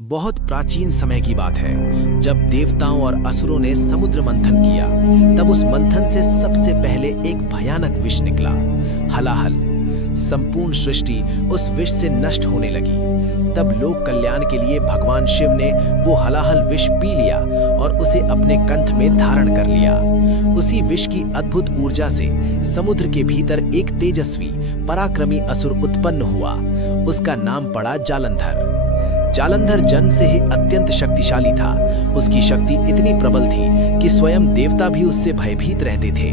बहुत प्राचीन समय की बात है जब देवताओं और असुरों ने समुद्र मंथन किया। तब उस मंथन से सबसे पहले एक भयानक विष निकला, हलाहल। संपूर्ण सृष्टि उस विष से नष्ट होने लगी। तब लोक कल्याण के लिए भगवान शिव ने वो हलाहल विष पी लिया और उसे अपने कंठ में धारण कर लिया। उसी विष की अद्भुत ऊर्जा से समुद्र के भीतर एक तेजस्वी पराक्रमी असुर उत्पन्न हुआ। उसका नाम पड़ा जालंधर। जालंधर जन्म से ही अत्यंत शक्तिशाली था। उसकी शक्ति इतनी प्रबल थी कि स्वयं देवता भी उससे भयभीत रहते थे।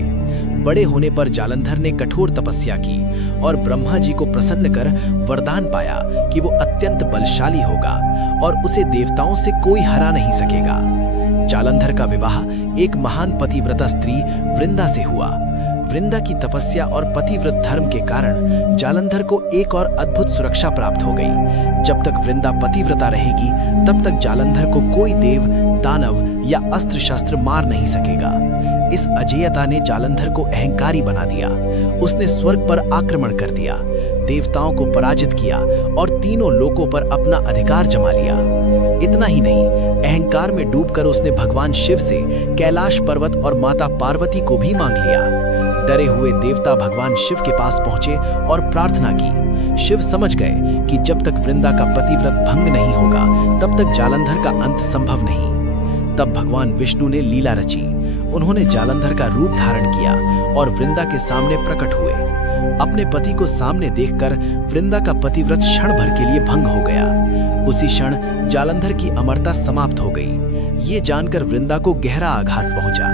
बड़े होने पर जालंधर ने कठोर तपस्या की और ब्रह्मा जी को प्रसन्न कर वरदान पाया कि वो अत्यंत बलशाली होगा और उसे देवताओं से कोई हरा नहीं सकेगा। जालंधर का विवाह एक महान पतिव्रता स्त्री वृंदा से हुआ। वृंदा की तपस्या और पतिव्रत धर्म के कारण जालंधर को एक और अद्भुत सुरक्षा प्राप्त हो गई। जब तक वृंदा पतिव्रता रहेगी तब तक जालंधर को कोई देव, दानव या अस्त्र शस्त्र मार नहीं सकेगा। इस अजेयता ने जालंधर को अहंकारी बना दिया। उसने स्वर्ग पर आक्रमण कर दिया, देवताओं को पराजित किया और तीनों लोकों पर अपना अधिकार जमा लिया। इतना ही नहीं, अहंकार में डूबकर उसने भगवान शिव से कैलाश पर्वत और माता पार्वती को भी मांग लिया। डरे हुए देवता भगवान शिव के पास पहुंचे और प्रार्थना की। शिव समझ गए कि जब तक वृंदा का पतिव्रत भंग नहीं होगा तब तक जालंधर का अंत संभव नहीं। तब भगवान विष्णु ने लीला रची। उन्होंने जालंधर का रूप धारण किया और वृंदा के सामने प्रकट हुए। अपने पति को सामने देखकर वृंदा का पतिव्रत क्षण भर के लिए भंग हो गया। उसी क्षण जालंधर की अमरता समाप्त हो गई। ये जानकर वृंदा को गहरा आघात पहुंचा।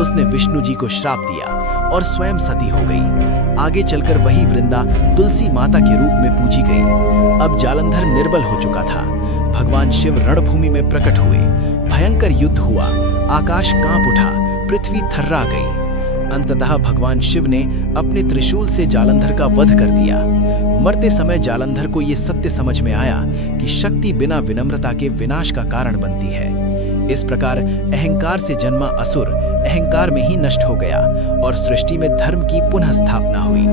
उसने विष्णु जी को श्राप दिया और स्वयं सती हो गई। आगे चलकर वही वृंदा तुलसी माता के रूप में पूजी गई। अब जालंधर निर्बल हो चुका था। भगवान शिव रणभूमि में प्रकट हुए। भयंकर युद्ध हुआ। आकाश कांप उठा, पृथ्वी थर्रा गई। अंततः भगवान शिव ने अपने त्रिशूल से जालंधर का वध कर दिया। मरते समय जालंधर को ये सत्य समझ में आया कि शक्ति बिना विनम्रता के विनाश का कारण बनती है। इस प्रकार अहंकार से जन्मा असुर अहंकार में ही नष्ट हो गया और सृष्टि में धर्म की पुनः स्थापना हुई।